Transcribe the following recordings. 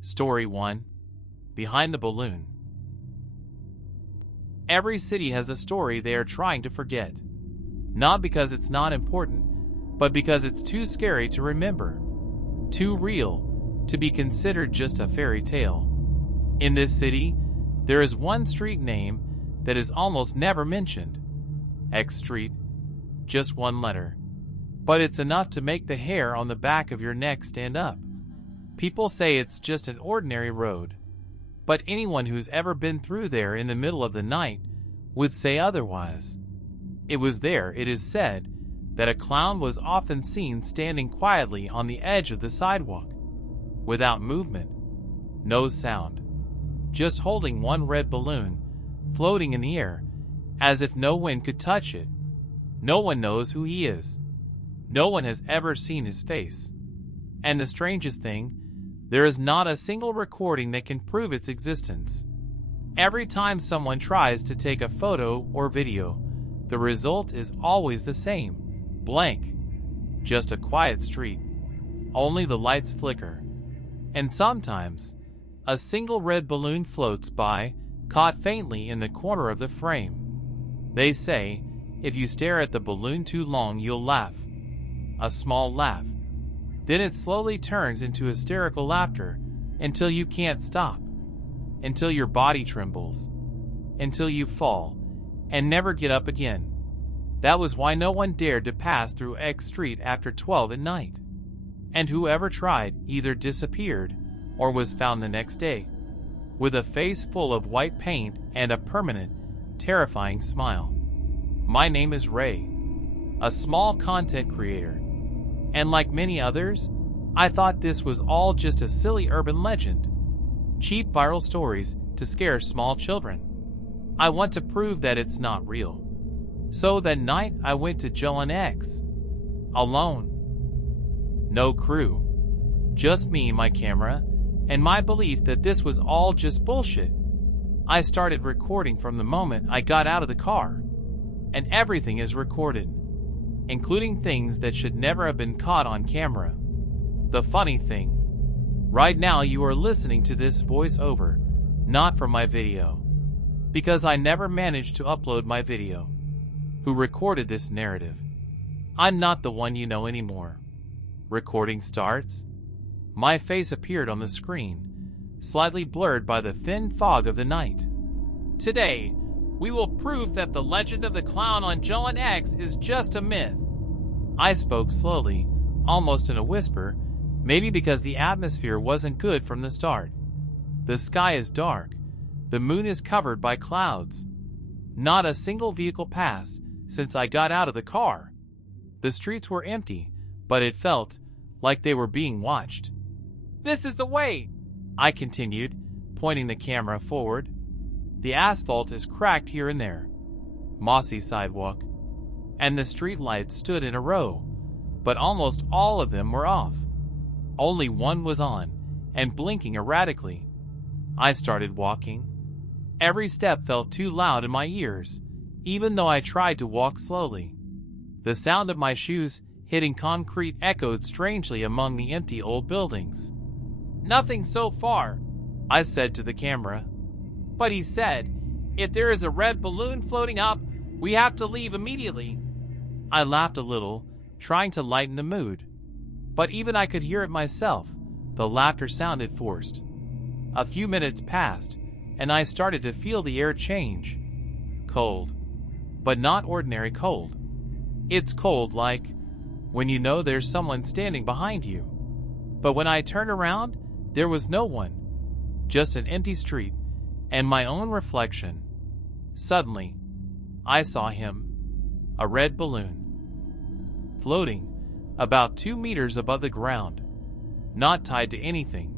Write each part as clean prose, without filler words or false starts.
Story 1. Behind the Balloon. Every city has a story they are trying to forget. Not because it's not important, but because it's too scary to remember. Too real to be considered just a fairy tale. In this city, there is one street name that is almost never mentioned. X Street. Just one letter. But it's enough to make the hair on the back of your neck stand up. People say it's just an ordinary road. But anyone who's ever been through there in the middle of the night would say otherwise. It was there, it is said, that a clown was often seen standing quietly on the edge of the sidewalk, without movement, no sound, just holding one red balloon, floating in the air, as if no wind could touch it. No one knows who he is. No one has ever seen his face. And the strangest thing, there is not a single recording that can prove its existence. Every time someone tries to take a photo or video, the result is always the same. Blank. Just a quiet street. Only the lights flicker. And sometimes, a single red balloon floats by, caught faintly in the corner of the frame. They say, if you stare at the balloon too long, you'll laugh. A small laugh. Then it slowly turns into hysterical laughter until you can't stop. Until your body trembles. Until you fall and never get up again. That was why no one dared to pass through X Street after 12 at night. And whoever tried either disappeared or was found the next day, with a face full of white paint and a permanent, terrifying smile. My name is Ray, a small content creator. And like many others, I thought this was all just a silly urban legend. Cheap viral stories to scare small children. I want to prove that it's not real. So that night I went to Jolin X. Alone. No crew. Just me, my camera, and my belief that this was all just bullshit. I started recording from the moment I got out of the car. And everything is recorded, including things that should never have been caught on camera. The funny thing, right now you are listening to this voiceover, not from my video, because I never managed to upload my video. Who recorded this narrative? I'm not the one you know anymore. Recording starts. My face appeared on the screen, slightly blurred by the thin fog of the night. Today, we will prove that the legend of the clown on Jolin X is just a myth. I spoke slowly, almost in a whisper, maybe because the atmosphere wasn't good from the start. The sky is dark. The moon is covered by clouds. Not a single vehicle passed since I got out of the car. The streets were empty, but it felt like they were being watched. This is the way, I continued, pointing the camera forward. The asphalt is cracked here and there. Mossy sidewalk. And the street lights stood in a row, but almost all of them were off. Only one was on, and blinking erratically. I started walking. Every step felt too loud in my ears, even though I tried to walk slowly. The sound of my shoes hitting concrete echoed strangely among the empty old buildings. Nothing so far, I said to the camera. But he said, if there is a red balloon floating up, we have to leave immediately. I laughed a little, trying to lighten the mood. But even I could hear it myself. The laughter sounded forced. A few minutes passed, and I started to feel the air change. Cold. But not ordinary cold. It's cold like when you know there's someone standing behind you. But when I turned around, there was no one. Just an empty street, and my own reflection. Suddenly, I saw him. A red balloon. Floating, about 2 meters above the ground. Not tied to anything.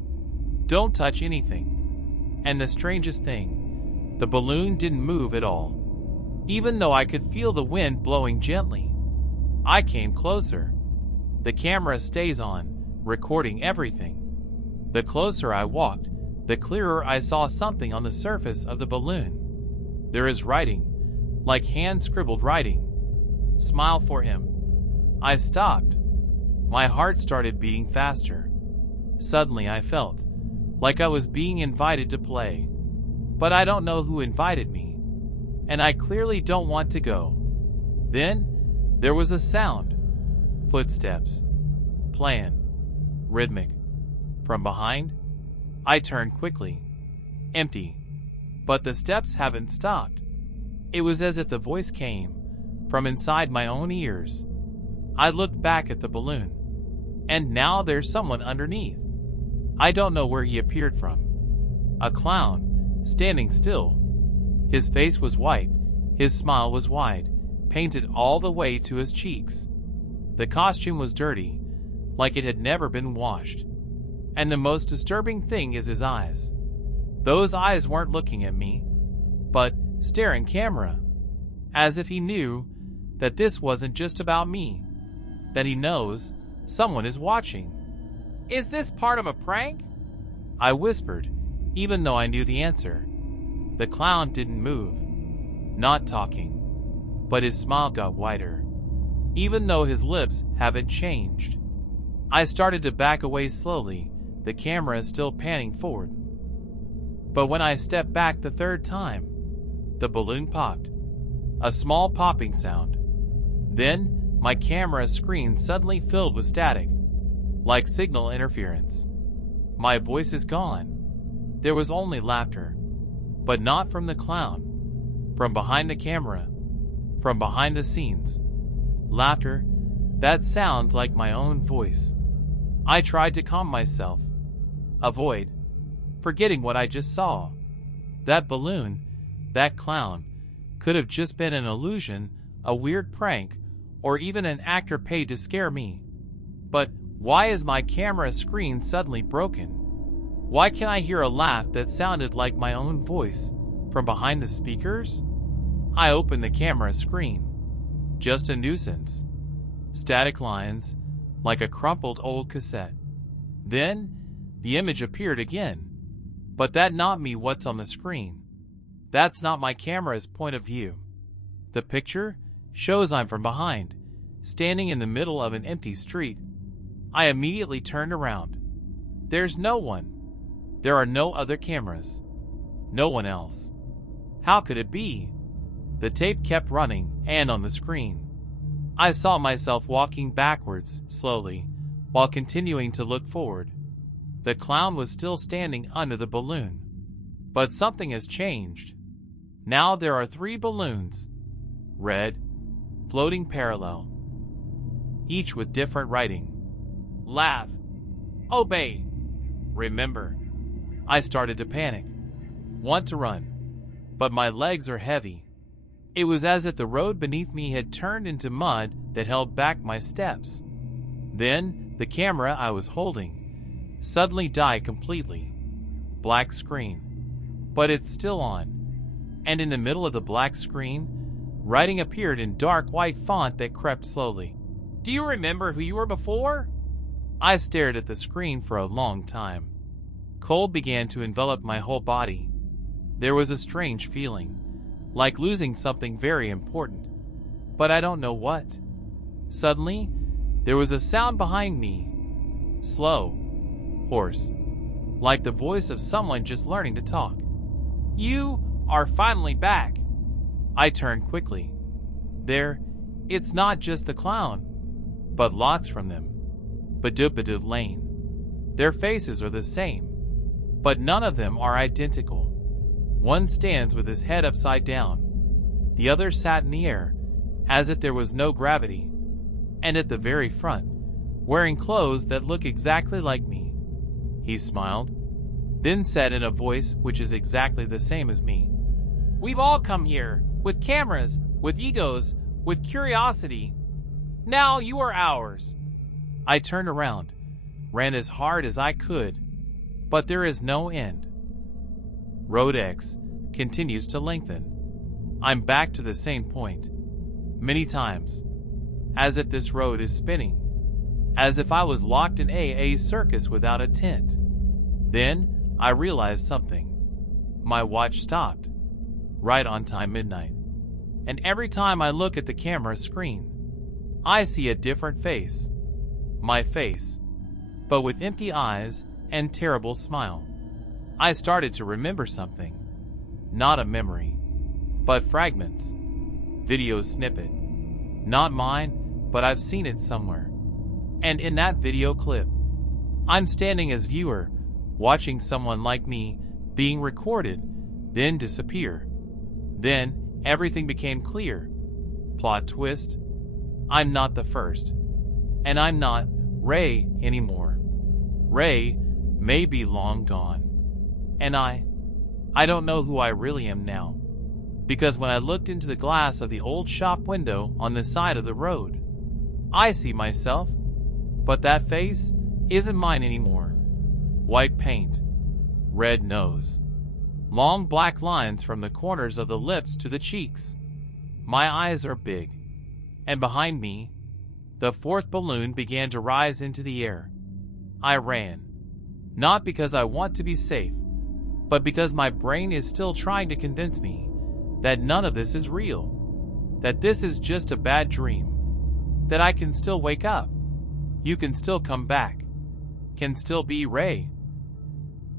Don't touch anything. And the strangest thing, the balloon didn't move at all. Even though I could feel the wind blowing gently. I came closer. The camera stays on, recording everything. The closer I walked, the clearer I saw something on the surface of the balloon. There is writing, like hand-scribbled writing. Smile for him. I stopped. My heart started beating faster. Suddenly I felt like I was being invited to play. But I don't know who invited me, and I clearly don't want to go. Then, there was a sound. Footsteps. Playing. Rhythmic. From behind, I turned quickly. Empty. But the steps haven't stopped. It was as if the voice came from inside my own ears. I looked back at the balloon, and now there's someone underneath. I don't know where he appeared from. A clown, standing still. His face was white, his smile was wide, painted all the way to his cheeks. The costume was dirty, like it had never been washed. And the most disturbing thing is his eyes. Those eyes weren't looking at me, but staring camera, as if he knew that this wasn't just about me, that he knows someone is watching. "Is this part of a prank?" I whispered, even though I knew the answer. The clown didn't move, not talking, but his smile got wider, even though his lips haven't changed. I started to back away slowly, the camera still panning forward. But when I stepped back the third time, the balloon popped. A small popping sound. Then, my camera screen suddenly filled with static, like signal interference. My voice is gone. There was only laughter, but not from the clown. From behind the camera, from behind the scenes. Laughter that sounds like my own voice. I tried to calm myself, avoid forgetting what I just saw. That balloon, that clown, could have just been an illusion, a weird prank, or even an actor paid to scare me. But why is my camera screen suddenly broken? Why can I hear a laugh that sounded like my own voice from behind the speakers? I opened the camera screen. Just a nuisance. Static lines, like a crumpled old cassette. Then, the image appeared again. But that not me what's on the screen. That's not my camera's point of view. The picture shows I'm from behind, standing in the middle of an empty street. I immediately turned around. There's no one. There are no other cameras. No one else. How could it be? The tape kept running, and on the screen, I saw myself walking backwards, slowly, while continuing to look forward. The clown was still standing under the balloon. But something has changed. Now there are 3 balloons. Red, floating parallel. Each with different writing. Laugh. Obey. Remember. I started to panic. Want to run. But my legs are heavy. It was as if the road beneath me had turned into mud that held back my steps. Then, the camera I was holding suddenly died completely. Black screen. But it's still on. And in the middle of the black screen, writing appeared in dark white font that crept slowly. "Do you remember who you were before?" I stared at the screen for a long time. Cold began to envelop my whole body. There was a strange feeling, like losing something very important, but I don't know what. Suddenly, there was a sound behind me. Slow. Hoarse. Like the voice of someone just learning to talk. "You are finally back." I turned quickly. It's not just the clown, but lots from them. Badoo Lane. Their faces are the same, but none of them are identical. One stands with his head upside down. The other sat in the air, as if there was no gravity. And at the very front, wearing clothes that look exactly like me. He smiled, then said in a voice which is exactly the same as me, "We've all come here, with cameras, with egos, with curiosity. Now you are ours." I turned around, ran as hard as I could, but there is no end. Road X continues to lengthen. I'm back to the same point. Many times. As if this road is spinning. As if I was locked in a circus without a tent. Then, I realized something. My watch stopped. Right on time midnight. And every time I look at the camera screen, I see a different face. My face. But with empty eyes and terrible smile. I started to remember something. Not a memory, but fragments. Video snippet. Not mine, but I've seen it somewhere. And in that video clip, I'm standing as viewer, watching someone like me being recorded, then disappear. Then everything became clear. Plot twist. I'm not the first. And I'm not Ray anymore. Ray may be long gone. And I don't know who I really am now. Because when I looked into the glass of the old shop window on the side of the road, I see myself, but that face isn't mine anymore. White paint, red nose, long black lines from the corners of the lips to the cheeks. My eyes are big, and behind me, the fourth balloon began to rise into the air. I ran, not because I want to be safe, but because my brain is still trying to convince me that none of this is real, that this is just a bad dream, that I can still wake up, you can still come back, can still be Ray.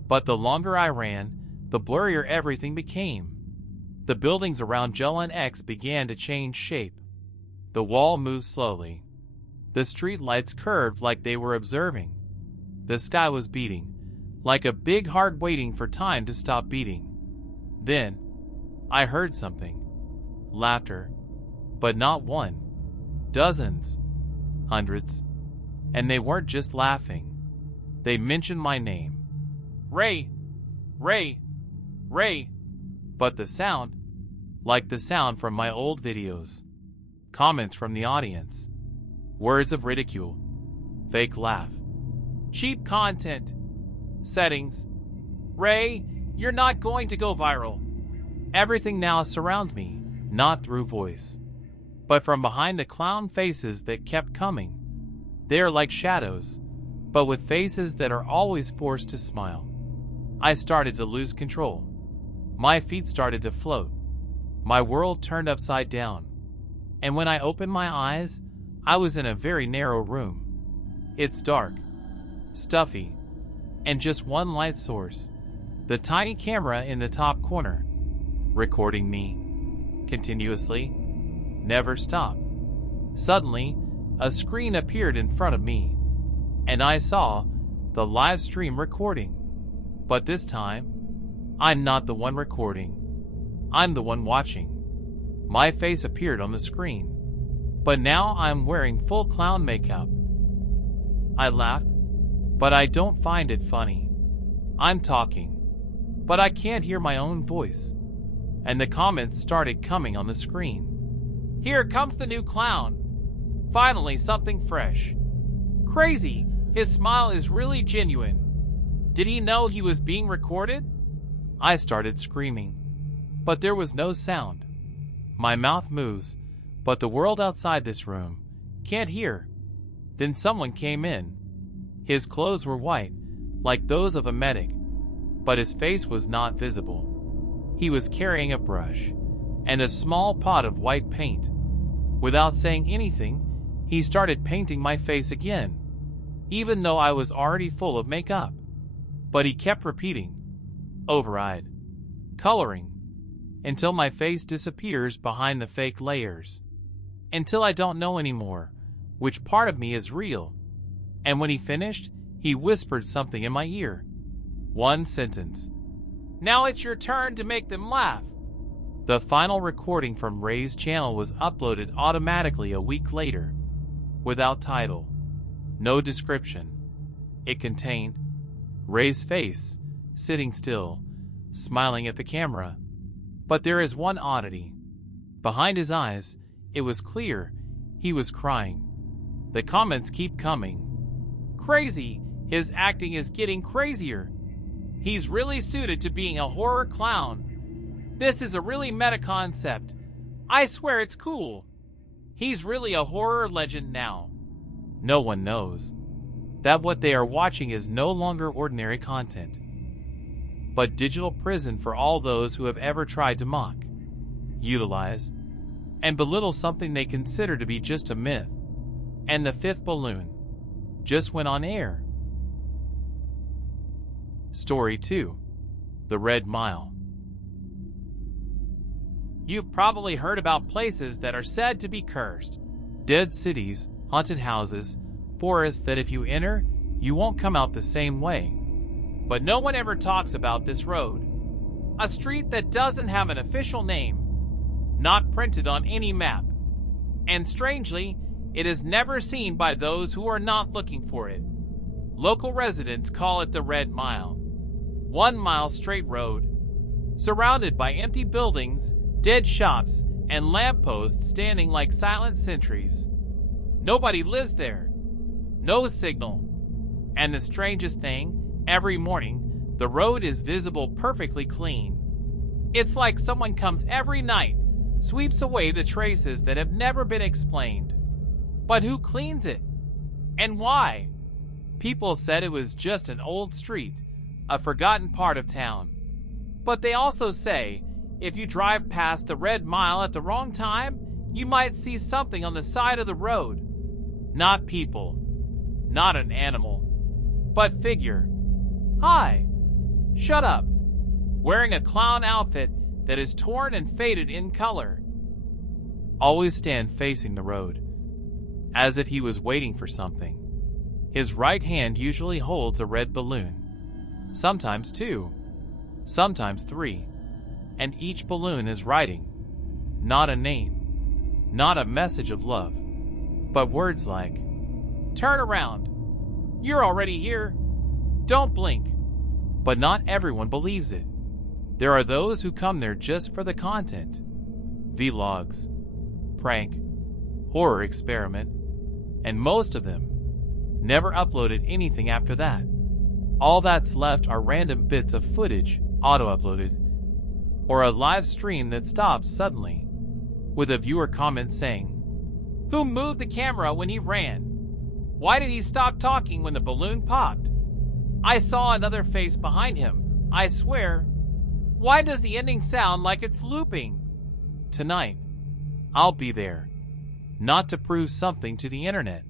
But the longer I ran, the blurrier everything became. The buildings around Jelen X began to change shape. The wall moved slowly. The street lights curved like they were observing. The sky was beating, like a big heart waiting for time to stop beating. Then, I heard something. Laughter. But not one. Dozens. Hundreds. And they weren't just laughing. They mentioned my name. Ray! Ray! Ray! But the sound, like the sound from my old videos. Comments from the audience. Words of ridicule. Fake laugh. Cheap content. Settings. Ray, you're not going to go viral. Everything now surrounds me, not through voice, but from behind the clown faces that kept coming. They are like shadows, but with faces that are always forced to smile. I started to lose control. My feet started to float. My world turned upside down. And when I opened my eyes, I was in a very narrow room. It's dark, stuffy, and just one light source. The tiny camera in the top corner, recording me continuously, never stopped. Suddenly, a screen appeared in front of me, and I saw the live stream recording. But this time, I'm not the one recording. I'm the one watching. My face appeared on the screen, but now I'm wearing full clown makeup. I laughed, but I don't find it funny. I'm talking, but I can't hear my own voice. And the comments started coming on the screen. Here comes the new clown. Finally, something fresh. Crazy, his smile is really genuine. Did he know he was being recorded? I started screaming, but there was no sound. My mouth moves, but the world outside this room can't hear. Then someone came in. His clothes were white, like those of a medic, but his face was not visible. He was carrying a brush and a small pot of white paint. Without saying anything, he started painting my face again, even though I was already full of makeup. But he kept repeating, over-eyed, coloring, until my face disappears behind the fake layers. Until I don't know anymore which part of me is real. And when he finished, he whispered something in my ear. One sentence. Now it's your turn to make them laugh. The final recording from Ray's channel was uploaded automatically a week later, without title, no description. It contained Ray's face, sitting still, smiling at the camera. But there is one oddity. Behind his eyes, it was clear he was crying. The comments keep coming. Crazy, his acting is getting crazier. He's really suited to being a horror clown. This is a really meta concept. I swear it's cool. He's really a horror legend now. No one knows that what they are watching is no longer ordinary content, but digital prison for all those who have ever tried to mock, utilize, and belittle something they consider to be just a myth. And the fifth balloon just went on air. Story 2. The Red Mile. You've probably heard about places that are said to be cursed. Dead cities, haunted houses, forests that if you enter, you won't come out the same way. But no one ever talks about this road. A street that doesn't have an official name, not printed on any map. And strangely, it is never seen by those who are not looking for it. Local residents call it the Red Mile. 1 mile straight road, surrounded by empty buildings, dead shops, and lampposts standing like silent sentries. Nobody lives there. No signal. And the strangest thing, every morning, the road is visible perfectly clean. It's like someone comes every night, sweeps away the traces that have never been explained. But who cleans it? And why? People said it was just an old street, a forgotten part of town. But they also say, if you drive past the Red Mile at the wrong time, you might see something on the side of the road. Not people, not an animal, but figure. Hi, shut up, wearing a clown outfit that is torn and faded in color. Always stand facing the road, as if he was waiting for something. His right hand usually holds a red balloon, sometimes 2, sometimes 3, and each balloon is writing, not a name, not a message of love, but words like, "Turn around, you're already here, don't blink." But not everyone believes it. There are those who come there just for the content. Vlogs, prank, horror experiment, and most of them never uploaded anything after that. All that's left are random bits of footage auto-uploaded, or a live stream that stops suddenly, with a viewer comment saying, "Who moved the camera when he ran? Why did he stop talking when the balloon popped? I saw another face behind him, I swear. Why does the ending sound like it's looping?" Tonight, I'll be there, not to prove something to the internet,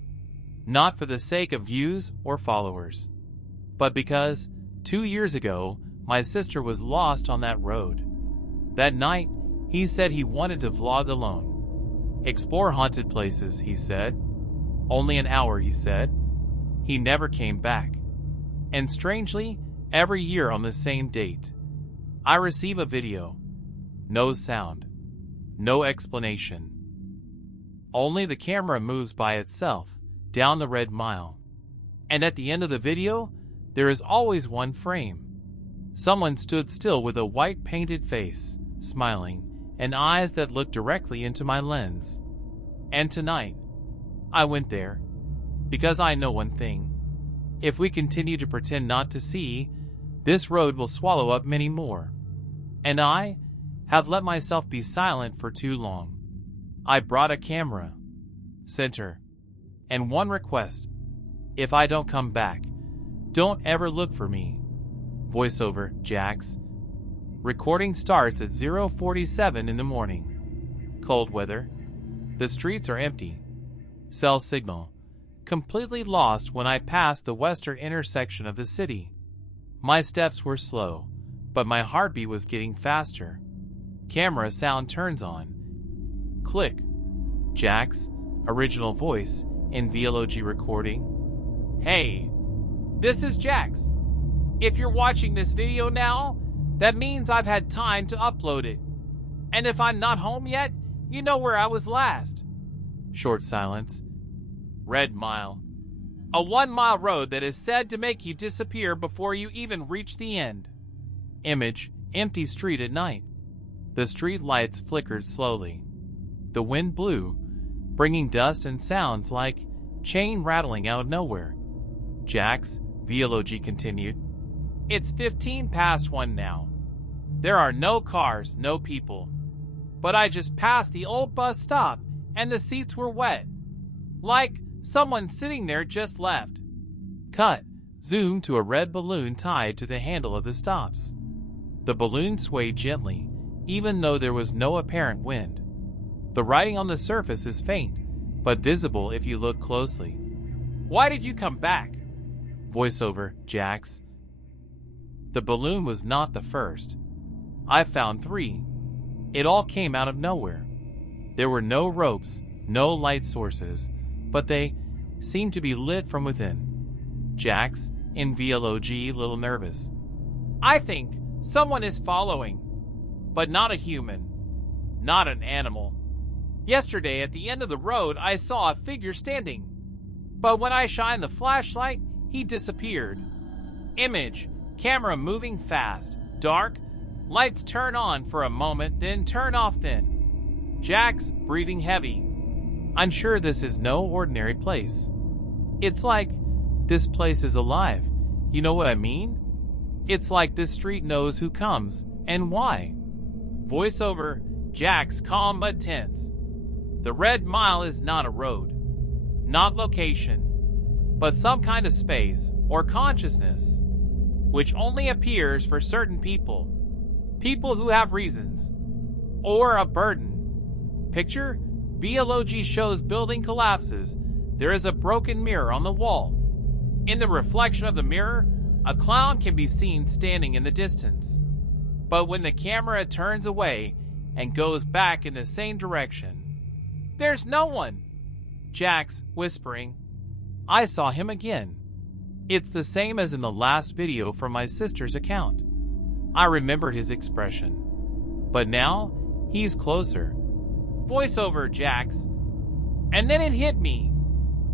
not for the sake of views or followers, but because 2 years ago, my sister was lost on that road. That night, he said he wanted to vlog alone. Explore haunted places, he said. Only an hour, he said. He never came back. And strangely, every year on the same date, I receive a video. No sound. No explanation. Only the camera moves by itself down the Red Mile. And at the end of the video, there is always one frame. Someone stood still with a white painted face, smiling, and eyes that looked directly into my lens. And tonight, I went there because I know one thing. If we continue to pretend not to see, this road will swallow up many more. And I have let myself be silent for too long. I brought a camera, center, and one request. If I don't come back, don't ever look for me. Voiceover, Jax. Recording starts at 0:47 in the morning. Cold weather. The streets are empty. Cell signal. Completely lost when I passed the western intersection of the city. My steps were slow, but my heartbeat was getting faster. Camera sound turns on. Click. Jax, original voice in VLOG recording. "Hey, this is Jax. If you're watching this video now, that means I've had time to upload it. And if I'm not home yet, you know where I was last." Short silence. Red Mile. A 1-mile road that is said to make you disappear before you even reach the end. Image, empty street at night. The street lights flickered slowly. The wind blew, bringing dust and sounds like chain rattling out of nowhere. Jax, VLOG continued. "It's 15 past 1 now. There are no cars, no people. But I just passed the old bus stop and the seats were wet. Like someone sitting there just left." Cut. Zoom to a red balloon tied to the handle of the stops. The balloon swayed gently, even though there was no apparent wind. The writing on the surface is faint, but visible if you look closely. "Why did you come back?" Voiceover, Jax. The balloon was not the first. I found 3. It all came out of nowhere. There were no ropes, no light sources, but they seemed to be lit from within. Jax, in VLOG, little nervous. I think someone is following, but not a human, not an animal. Yesterday at the end of the road I saw a figure standing, but when I shined the flashlight, he disappeared. Image, camera moving fast, dark, lights turn on for a moment, then turn off then. Jax breathing heavy. I'm sure this is no ordinary place. It's like this place is alive. You know what I mean? It's like this street knows who comes and why. Voiceover, Jax calm but tense. The Red Mile is not a road, not location, but some kind of space or consciousness, which only appears for certain people. People who have reasons, or a burden. Picture, VLOG shows building collapses. There is a broken mirror on the wall. In the reflection of the mirror, a clown can be seen standing in the distance. But when the camera turns away and goes back in the same direction, there's no one. Jax whispering, I saw him again. It's the same as in the last video from my sister's account. I remember his expression. But now, he's closer. Voiceover, Jax. And then it hit me.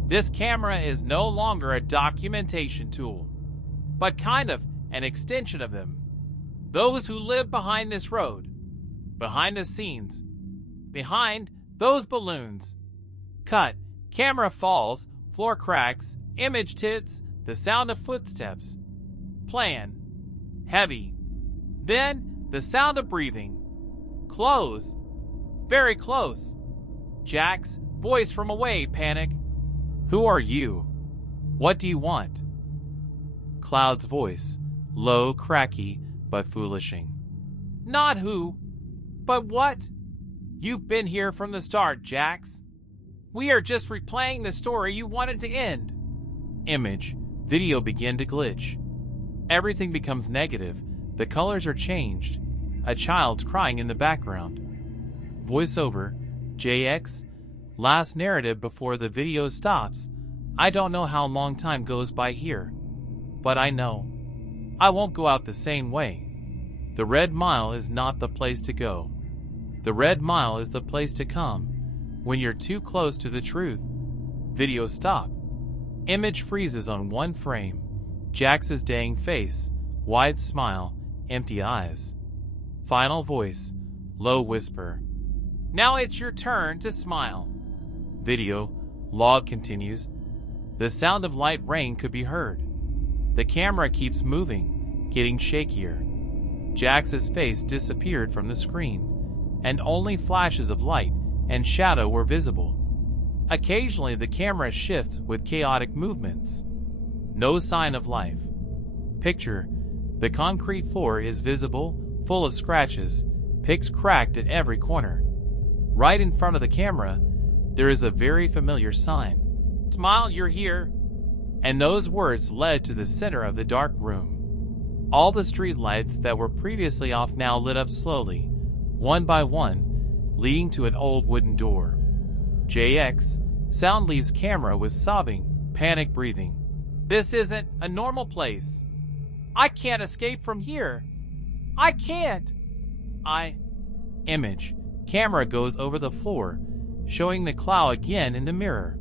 This camera is no longer a documentation tool, but kind of an extension of them. Those who live behind this road, behind the scenes, behind those balloons. Cut, camera falls, floor cracks, image tits, the sound of footsteps. Plan, heavy. Then the sound of breathing. Close, very close. Jax, voice from away, panic. Who are you? What do you want? Cloud's voice, low, cracky, but foolishing. Not who, but what? You've been here from the start, Jax. We are just replaying the story you wanted to end. Image, video begin to glitch. Everything becomes negative. The colors are changed. A child's crying in the background. Voiceover, JX, last narrative before the video stops. I don't know how long time goes by here, but I know I won't go out the same way. The Red Mile is not the place to go. The Red Mile is the place to come when you're too close to the truth. Video stop. Image freezes on one frame. Jax's dang face, wide smile, empty eyes. Final voice, low whisper. Now it's your turn to smile. Video, log continues. The sound of light rain could be heard. The camera keeps moving, getting shakier. Jax's face disappeared from the screen, and only flashes of light and shadow were visible. Occasionally the camera shifts with chaotic movements. No sign of life. Picture, the concrete floor is visible, full of scratches, picks cracked at every corner. Right in front of the camera, there is a very familiar sign. Smile, you're here. And those words led to the center of the dark room. All the street lights that were previously off now lit up slowly, one by one, leading to an old wooden door. JX, sound leaves camera with sobbing, panic breathing. This isn't a normal place. I can't escape from here. I can't. Image, camera goes over the floor, showing the cloud again in the mirror.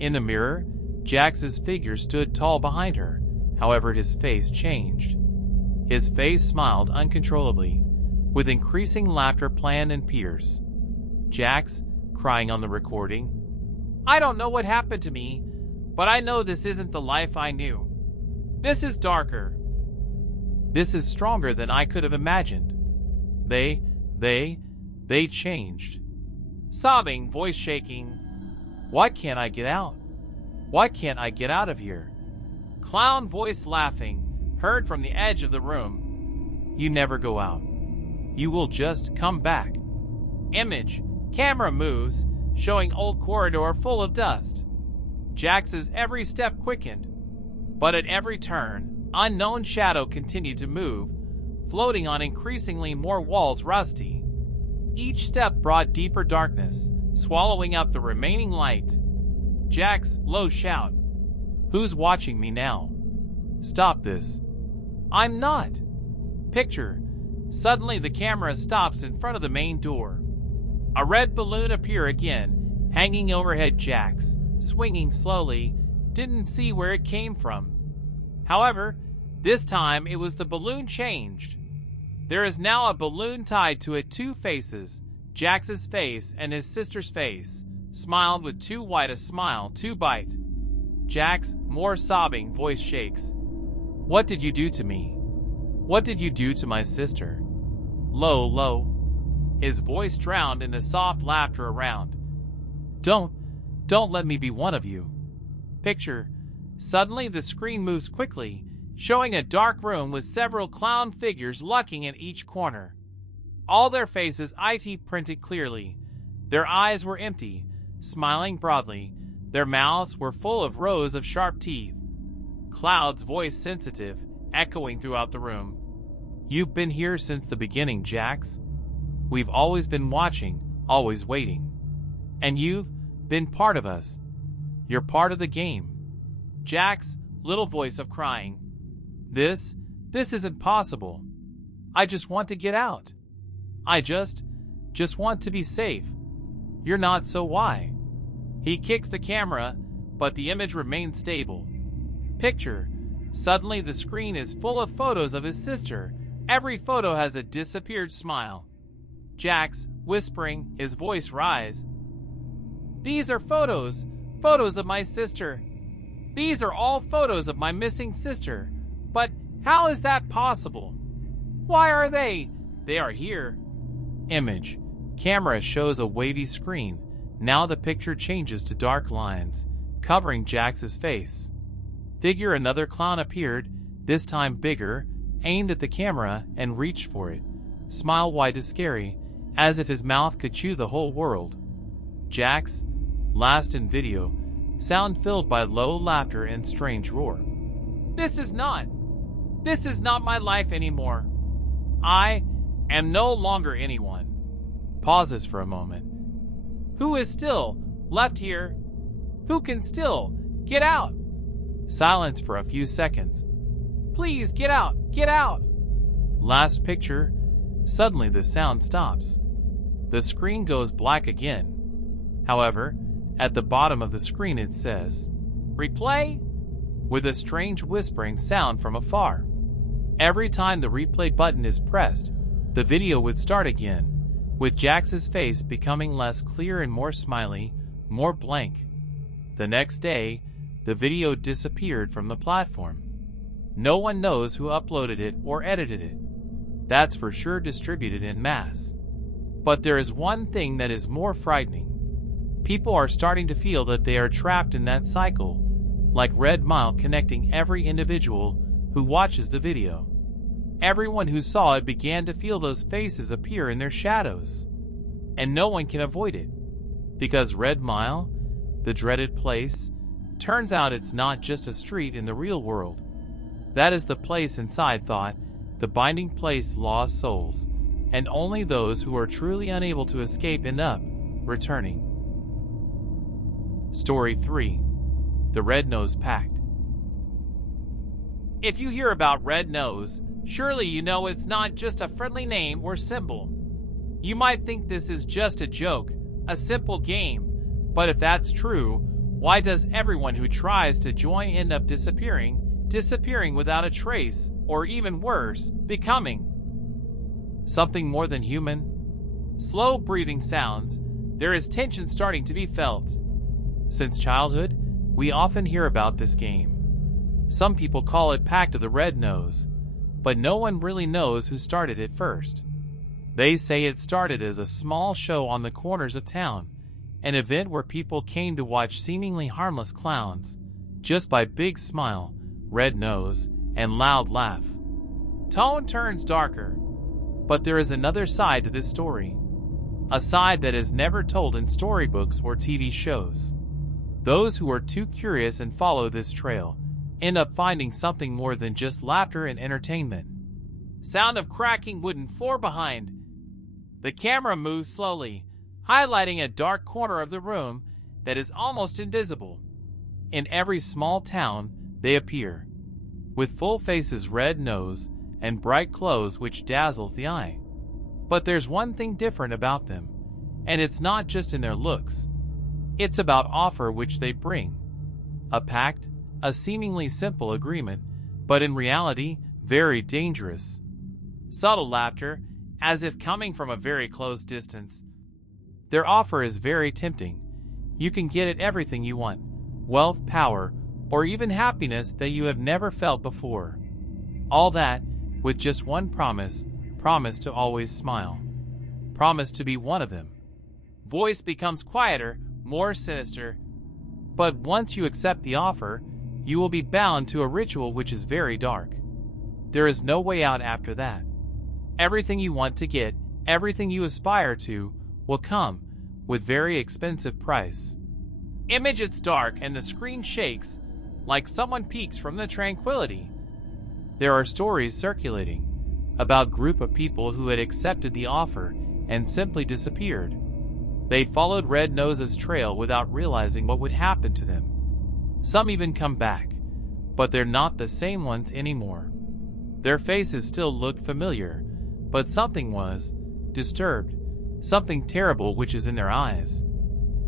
In the mirror, Jax's figure stood tall behind her. However, his face changed. His face smiled uncontrollably, with increasing laughter planned and pierce. Jax, crying on the recording. I don't know what happened to me, but I know this isn't the life I knew. This is darker. This is stronger than I could have imagined. They changed. Sobbing, voice shaking. Why can't I get out? Why can't I get out of here? Clown voice laughing, heard from the edge of the room. You never go out. You will just come back. Image, camera moves, showing old corridor full of dust. Jax's every step quickened, but at every turn, Unknown shadow continued to move, floating on increasingly more walls rusty. Each step brought deeper darkness, swallowing up the remaining light. Jack's low shout. Who's watching me now? Stop this. I'm not. Picture. Suddenly the camera stops in front of the main door. A red balloon appears again, hanging overhead. Jack's, swinging slowly, didn't see where it came from. However, this time it was the balloon changed. There is now a balloon tied to it, two faces, Jax's face and his sister's face, smiled with too wide a smile to bite. Jax, more sobbing, voice shakes. What did you do to me? What did you do to my sister? Low. His voice drowned in the soft laughter around. Don't let me be one of you. Picture. Suddenly the screen moves quickly, showing a dark room with several clown figures lurking in each corner. All their faces IT printed clearly. Their eyes were empty, smiling broadly. Their mouths were full of rows of sharp teeth. Cloud's voice sensitive, echoing throughout the room. You've been here since the beginning, Jax. We've always been watching, always waiting. And you've been part of us. You're part of the game. Jax, little voice of crying. This isn't possible. I just want to get out. I just want to be safe. You're not, so why? He kicks the camera, but the image remains stable. Picture. Suddenly the screen is full of photos of his sister. Every photo has a disappeared smile. Jax, whispering, his voice rise. These are photos of my sister. These are all photos of my missing sister. But how is that possible? Why are they? They are here. Image. Camera shows a wavy screen. Now the picture changes to dark lines, covering Jax's face. Figure. Another clown appeared, this time bigger, aimed at the camera and reached for it. Smile wide as scary, as if his mouth could chew the whole world. Jax, last in video, sound filled by low laughter and strange roar. This is not my life anymore. I am no longer anyone. Pauses for a moment. Who is still left here? Who can still get out? Silence for a few seconds. Please get out, get out. Last picture. Suddenly the sound stops. The screen goes black again. However, at the bottom of the screen it says, replay, with a strange whispering sound from afar. Every time the replay button is pressed, the video would start again, with Jax's face becoming less clear and more smiley, more blank. The next day, the video disappeared from the platform. No one knows who uploaded it or edited it. That's for sure distributed en masse. But there is one thing that is more frightening. People are starting to feel that they are trapped in that cycle, like red mile connecting every individual who watches the video. Everyone who saw it began to feel those faces appear in their shadows. And no one can avoid it. Because Red Mile, the dreaded place, turns out it's not just a street in the real world. That is the place inside thought, the binding place lost souls, and only those who are truly unable to escape end up returning. Story 3. The Red Nose Pact. If you hear about Red Nose, surely you know it's not just a friendly name or symbol. You might think this is just a joke, a simple game, but if that's true, why does everyone who tries to join end up disappearing without a trace, or even worse, becoming something more than human? Slow breathing sounds. There is tension starting to be felt. Since childhood, we often hear about this game. Some people call it Pact of the Red Nose, but no one really knows who started it first. They say it started as a small show on the corners of town, an event where people came to watch seemingly harmless clowns, just by big smile, red nose, and loud laugh. Tone turns darker, but there is another side to this story, a side that is never told in storybooks or TV shows. Those who are too curious and follow this trail end up finding something more than just laughter and entertainment. Sound of cracking wooden floor behind. The camera moves slowly, highlighting a dark corner of the room that is almost invisible. In every small town, they appear, with full faces, red nose, and bright clothes which dazzles the eye. But there's one thing different about them, and it's not just in their looks. It's about offer which they bring. A pact, a seemingly simple agreement, but in reality, very dangerous. Subtle laughter, as if coming from a very close distance. Their offer is very tempting. You can get at everything you want, wealth, power, or even happiness that you have never felt before. All that with just one promise to always smile. Promise to be one of them. Voice becomes quieter, more sinister. But once you accept the offer, you will be bound to a ritual which is very dark. There is no way out after that. Everything you want to get, everything you aspire to, will come with very expensive price. Image, it's dark and the screen shakes like someone peeks from the tranquility. There are stories circulating about a group of people who had accepted the offer and simply disappeared. They followed Red Nose's trail without realizing what would happen to them. Some even come back, but they're not the same ones anymore. Their faces still looked familiar, but something was disturbed, something terrible which is in their eyes.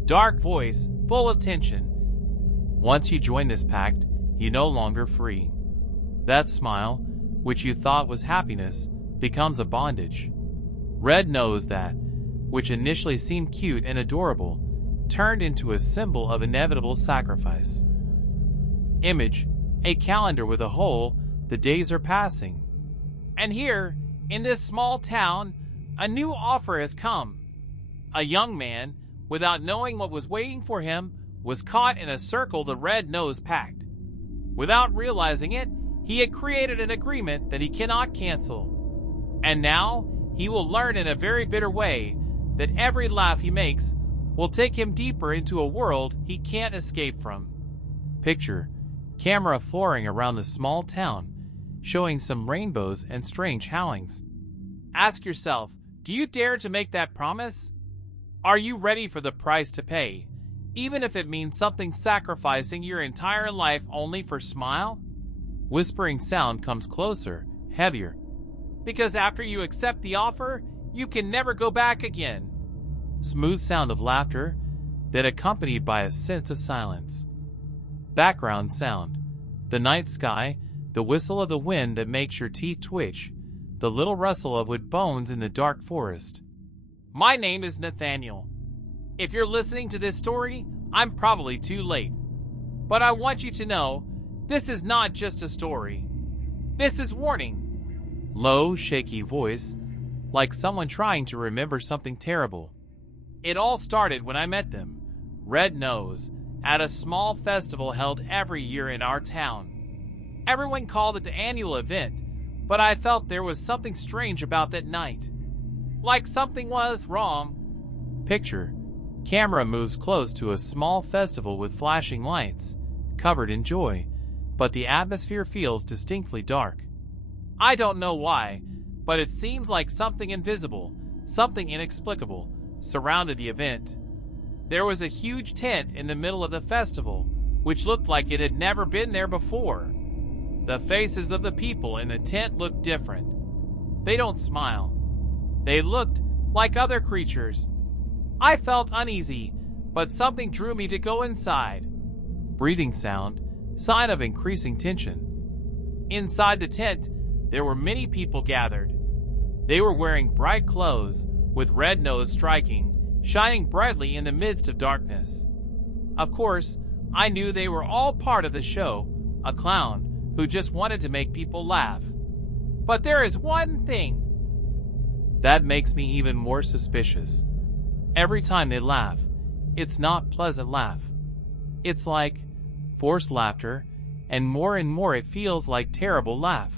Dark voice, full of tension. Once you join this pact, you're no longer free. That smile, which you thought was happiness, becomes a bondage. Red Nose, that, which initially seemed cute and adorable, turned into a symbol of inevitable sacrifice. Image, a calendar with a hole, the days are passing. And here, in this small town, a new offer has come. A young man, without knowing what was waiting for him, was caught in a circle the Red Nose packed. Without realizing it, he had created an agreement that he cannot cancel. And now, he will learn in a very bitter way that every laugh he makes will take him deeper into a world he can't escape from. Picture, camera flooring around the small town, showing some rainbows and strange howlings. Ask yourself, do you dare to make that promise? Are you ready for the price to pay, even if it means something sacrificing your entire life only for smile? Whispering sound comes closer, heavier. Because after you accept the offer, you can never go back again. Smooth sound of laughter, then accompanied by a sense of silence. Background sound. The night sky, the whistle of the wind that makes your teeth twitch, the little rustle of wood bones in the dark forest. My name is Nathaniel. If you're listening to this story, I'm probably too late. But I want you to know, this is not just a story. This is warning. Low, shaky voice, like someone trying to remember something terrible. It all started when I met them, Red Nose, at a small festival held every year in our town. Everyone called it the annual event, but I felt there was something strange about that night. Like something was wrong. Picture, camera moves close to a small festival with flashing lights, covered in joy, but the atmosphere feels distinctly dark. I don't know why, but it seems like something invisible, something inexplicable, surrounded the event. There was a huge tent in the middle of the festival, which looked like it had never been there before. The faces of the people in the tent looked different. They don't smile. They looked like other creatures. I felt uneasy, but something drew me to go inside. Breathing sound, sign of increasing tension. Inside the tent, there were many people gathered. They were wearing bright clothes, with Red Nose striking, shining brightly in the midst of darkness. Of course, I knew they were all part of the show, a clown who just wanted to make people laugh. But there is one thing that makes me even more suspicious. Every time they laugh, it's not pleasant laugh. It's like forced laughter, and more it feels like terrible laugh.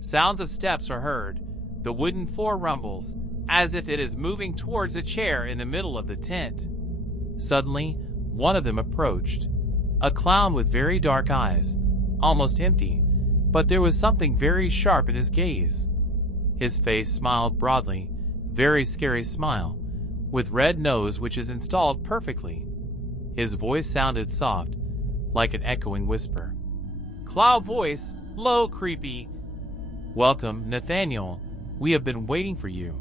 Sounds of steps are heard. The wooden floor rumbles, as if it is moving towards a chair in the middle of the tent. Suddenly, one of them approached. A clown with very dark eyes, almost empty, but there was something very sharp in his gaze. His face smiled broadly, very scary smile, with red nose which is installed perfectly. His voice sounded soft, like an echoing whisper. Cloud voice, low, creepy. Welcome, Nathaniel. We have been waiting for you.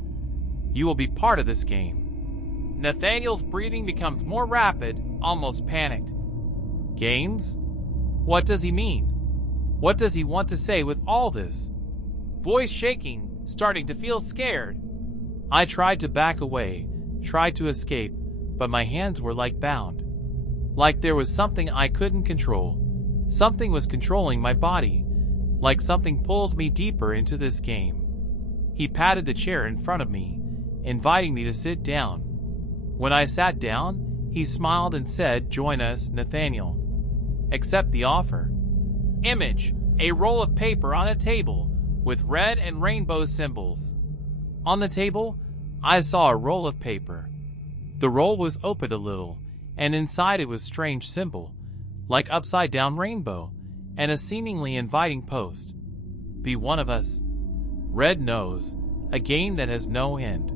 You will be part of this game. Nathaniel's breathing becomes more rapid, almost panicked. Games? What does he mean? What does he want to say with all this? Voice shaking, starting to feel scared. I tried to back away, tried to escape, but my hands were like bound. Like there was something I couldn't control. Something was controlling my body, like something pulls me deeper into this game. He patted the chair in front of me, inviting me to sit down. When I sat down, he smiled and said, "Join us, Nathaniel. Accept the offer." Image, a roll of paper on a table with red and rainbow symbols. On the table, I saw a roll of paper. The roll was opened a little, and inside it was a strange symbol, like upside-down rainbow, and a seemingly inviting post. Be one of us. Red nose, a game that has no end.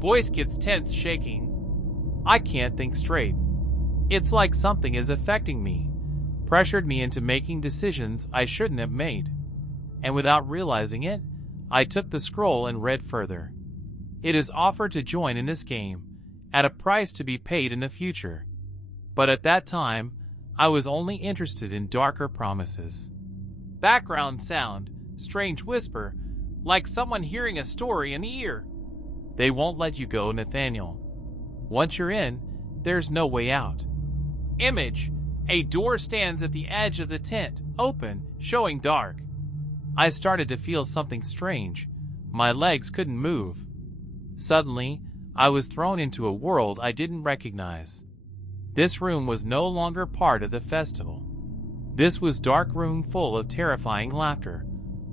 Voice gets tense, shaking. I can't think straight. It's like something is affecting me, pressured me into making decisions I shouldn't have made. And without realizing it, I took the scroll and read further. It is offered to join in this game, at a price to be paid in the future. But at that time, I was only interested in darker promises. Background sound, strange whisper, like someone hearing a story in the ear. They won't let you go, Nathaniel. Once you're in, there's no way out. Image, a door stands at the edge of the tent, open, showing dark. I started to feel something strange. My legs couldn't move. Suddenly, I was thrown into a world I didn't recognize. This room was no longer part of the festival. This was a dark room full of terrifying laughter.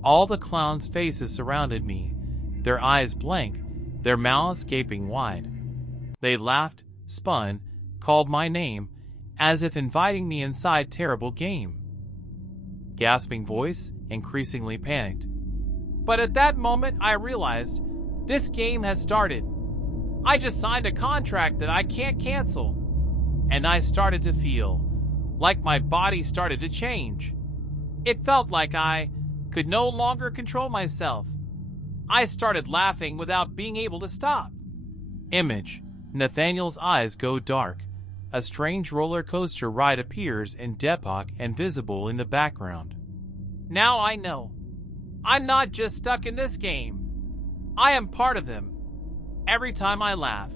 All the clowns' faces surrounded me, their eyes blank, their mouths gaping wide. They laughed, spun, called my name, as if inviting me inside terrible game. Gasping voice, increasingly panicked. But at that moment I realized, this game has started. I just signed a contract that I can't cancel. And I started to feel like my body started to change. It felt like I could no longer control myself. I started laughing without being able to stop. Image, Nathaniel's eyes go dark. A strange roller coaster ride appears in Depok and visible in the background. Now I know. I'm not just stuck in this game. I am part of them. Every time I laugh,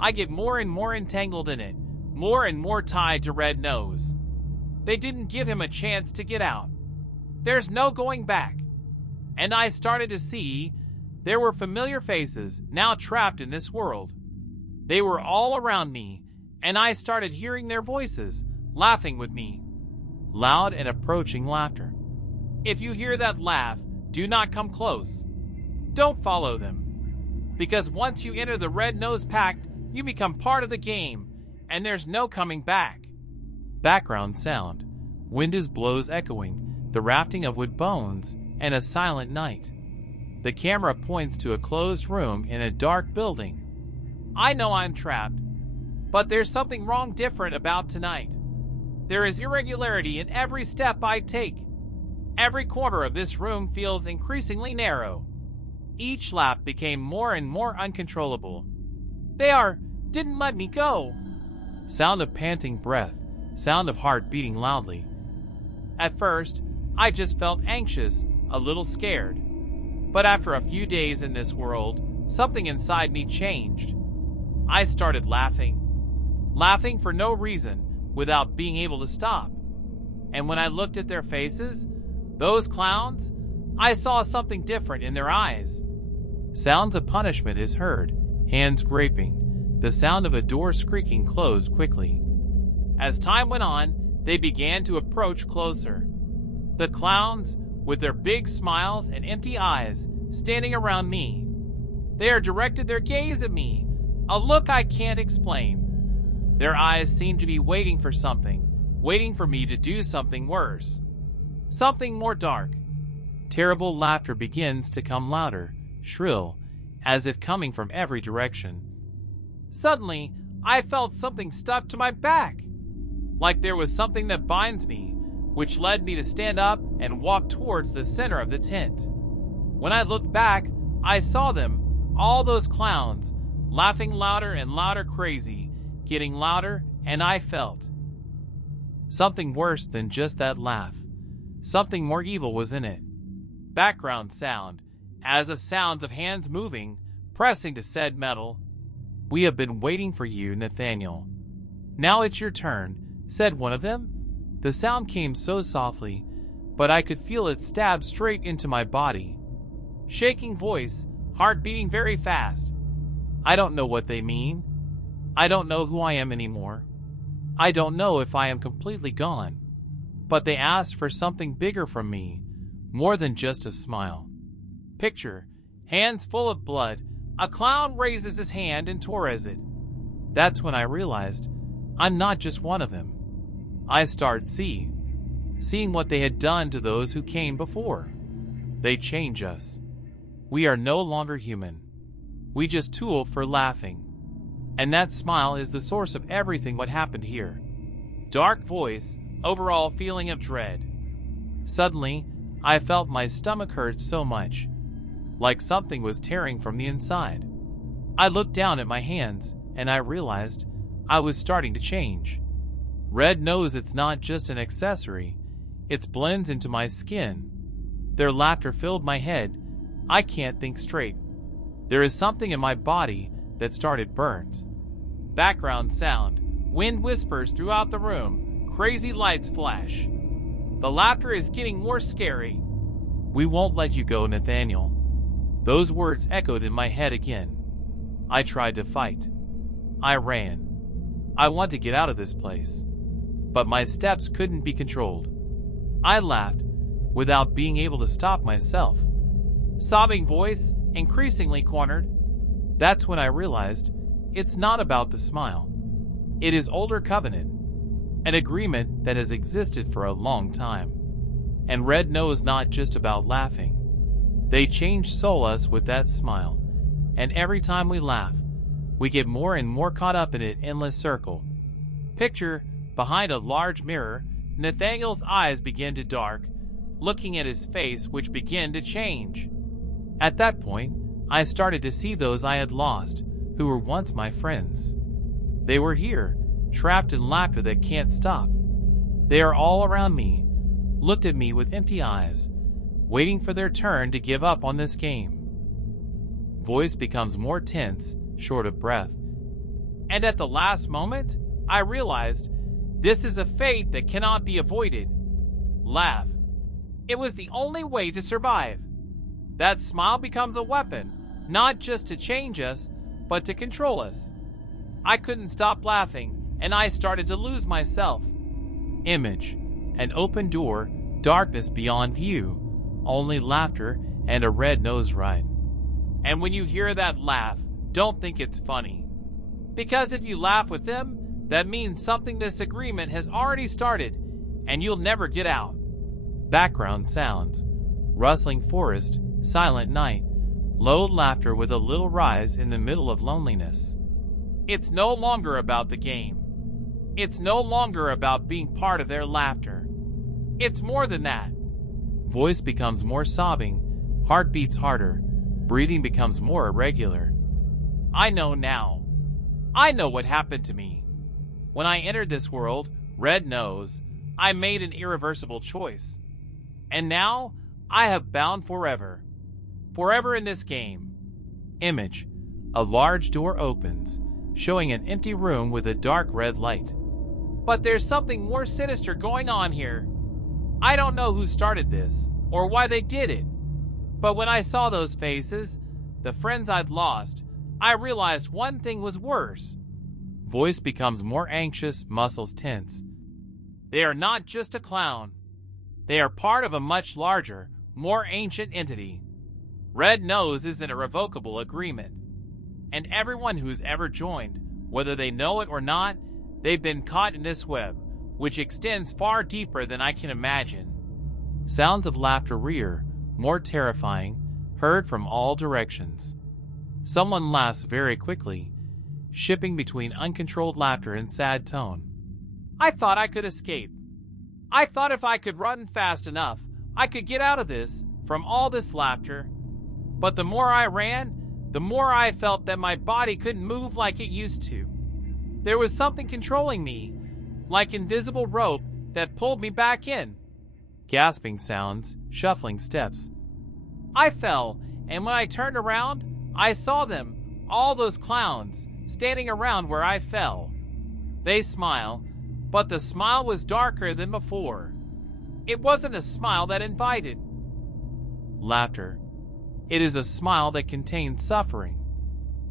I get more and more entangled in it, more and more tied to Red Nose. They didn't give him a chance to get out. There's no going back. And I started to see there were familiar faces now trapped in this world. They were all around me, and I started hearing their voices, laughing with me. Loud and approaching laughter. If you hear that laugh, do not come close. Don't follow them. Because once you enter the Red Nose Pact, you become part of the game, and there's no coming back. Background sound. Wind is blows echoing, the rafting of wood bones, and a silent night. The camera points to a closed room in a dark building. I know I'm trapped, but there's something wrong different about tonight. There is irregularity in every step I take. Every corner of this room feels increasingly narrow. Each laugh became more and more uncontrollable. They didn't let me go. Sound of panting breath, sound of heart beating loudly. At first, I just felt anxious, a little scared. But after a few days in this world, something inside me changed. I started laughing. Laughing for no reason, without being able to stop. And when I looked at their faces, those clowns, I saw something different in their eyes. Sounds of punishment is heard, hands scraping, the sound of a door squeaking closed quickly. As time went on, they began to approach closer. The clowns, with their big smiles and empty eyes, standing around me. They directed their gaze at me, a look I can't explain. Their eyes seemed to be waiting for something, waiting for me to do something worse. Something more dark. Terrible laughter begins to come louder, shrill, as if coming from every direction. Suddenly, I felt something stuck to my back, like there was something that binds me, which led me to stand up and walk towards the center of the tent. When I looked back, I saw them, all those clowns, laughing louder and louder, crazy, getting louder, and I felt something worse than just that laugh. Something more evil was in it. Background sound, as of sounds of hands moving, pressing to said metal. "We have been waiting for you, Nathaniel. Now it's your turn," said one of them. The sound came so softly, but I could feel it stab straight into my body. Shaking voice, heart beating very fast. I don't know what they mean. I don't know who I am anymore. I don't know if I am completely gone. But they asked for something bigger from me, more than just a smile. Picture, hands full of blood, a clown raises his hand and tears it. That's when I realized I'm not just one of them. I started seeing what they had done to those who came before. They change us. We are no longer human. We just tool for laughing. And that smile is the source of everything what happened here. Dark voice, overall feeling of dread. Suddenly, I felt my stomach hurt so much, like something was tearing from the inside. I looked down at my hands, and I realized I was starting to change. Red knows it's not just an accessory, it blends into my skin. Their laughter filled my head. I can't think straight. There is something in my body that started burnt. Background sound, wind whispers throughout the room. Crazy lights flash. The laughter is getting more scary. "We won't let you go, Nathaniel." Those words echoed in my head again. I tried to fight. I ran. I want to get out of this place. But my steps couldn't be controlled. I laughed without being able to stop myself. Sobbing voice, increasingly cornered. That's when I realized it's not about the smile. It is older covenant. An agreement that has existed for a long time. And Red knows not just about laughing. They change soul us with that smile. And every time we laugh, we get more and more caught up in an endless circle. Picture, behind a large mirror, Nathaniel's eyes begin to dark, looking at his face which began to change. At that point, I started to see those I had lost, who were once my friends. They were here, trapped in laughter that can't stop. They are all around me, looked at me with empty eyes, waiting for their turn to give up on this game. Voice becomes more tense, short of breath. And at the last moment, I realized this is a fate that cannot be avoided. Laugh. It was the only way to survive. That smile becomes a weapon, not just to change us, but to control us. I couldn't stop laughing, and I started to lose myself. Image, an open door, darkness beyond view, only laughter and a red nose ride. And when you hear that laugh, don't think it's funny. Because if you laugh with them, that means something disagreement has already started, and you'll never get out. Background sounds, rustling forest, silent night, low laughter with a little rise in the middle of loneliness. It's no longer about the game. It's no longer about being part of their laughter. It's more than that. Voice becomes more sobbing, heart beats harder, breathing becomes more irregular. I know now. I know what happened to me. When I entered this world, Red knows, I made an irreversible choice. And now, I have bound forever. Forever in this game. Image. A large door opens, showing an empty room with a dark red light. But there's something more sinister going on here. I don't know who started this, or why they did it. But when I saw those faces, the friends I'd lost, I realized one thing was worse. Voice becomes more anxious, muscles tense. They are not just a clown. They are part of a much larger, more ancient entity. Red Nose is an irrevocable agreement. And everyone who's ever joined, whether they know it or not, they've been caught in this web, which extends far deeper than I can imagine. Sounds of laughter rear, more terrifying, heard from all directions. Someone laughs very quickly, shipping between uncontrolled laughter and sad tone. I thought I could escape. I thought if I could run fast enough, I could get out of this, from all this laughter. But the more I ran, the more I felt that my body couldn't move like it used to. There was something controlling me, like invisible rope that pulled me back in. Gasping sounds, shuffling steps. I fell, and when I turned around, I saw them, all those clowns, standing around where I fell. They smile, but the smile was darker than before. It wasn't a smile that invited laughter. It is a smile that contains suffering.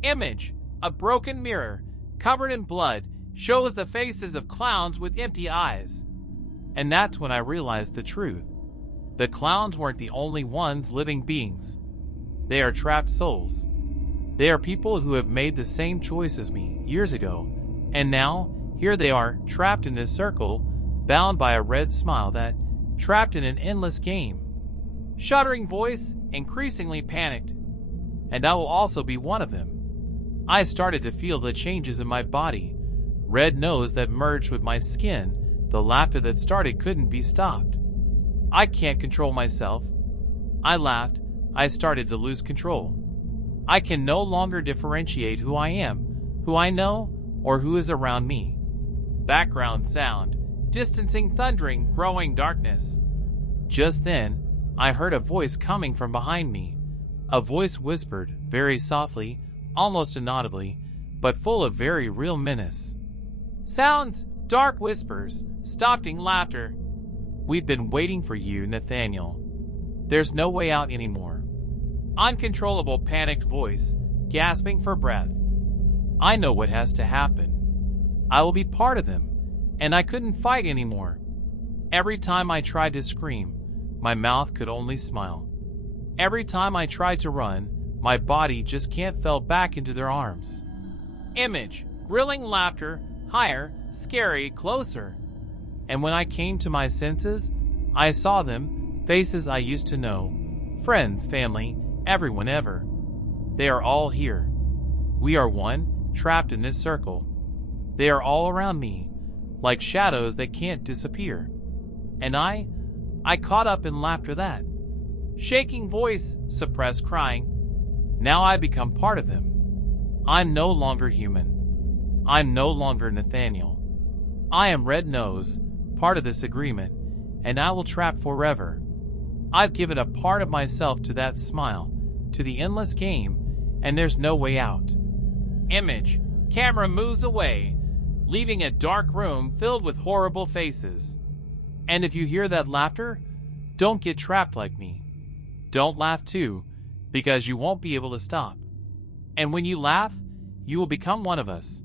Image, a broken mirror, covered in blood, shows the faces of clowns with empty eyes. And that's when I realized the truth. The clowns weren't the only ones living beings. They are trapped souls. They are people who have made the same choice as me years ago, and now, here they are, trapped in this circle, bound by a red smile that, trapped in an endless game. Shuddering voice, increasingly panicked. And I will also be one of them. I started to feel the changes in my body. Red nose that merged with my skin. The laughter that started couldn't be stopped. I can't control myself. I laughed. I started to lose control. I can no longer differentiate who I am, who I know, or who is around me. Background sound, distancing thundering, growing darkness. Just then, I heard a voice coming from behind me. A voice whispered, very softly, almost inaudibly, but full of very real menace. Sounds, dark whispers, stopping laughter. We've been waiting for you, Nathaniel. There's no way out anymore. Uncontrollable panicked voice, gasping for breath. I know what has to happen. I will be part of them, and I couldn't fight anymore. Every time I tried to scream, my mouth could only smile. Every time I tried to run, my body just can't fell back into their arms. Image, grilling laughter, higher, scary, closer. And when I came to my senses, I saw them, faces I used to know, friends, family, everyone ever. They are all here. We are one, trapped in this circle. They are all around me, like shadows that can't disappear. And I caught up in laughter that. Shaking voice, suppressed crying. Now I become part of them. I'm no longer human. I'm no longer Nathaniel. I am Red Nose, part of this agreement, and I will trap forever. I've given a part of myself to that smile, to the endless game, and there's no way out. Image, camera moves away, leaving a dark room filled with horrible faces. And if you hear that laughter, don't get trapped like me. Don't laugh too, because you won't be able to stop. And when you laugh, you will become one of us.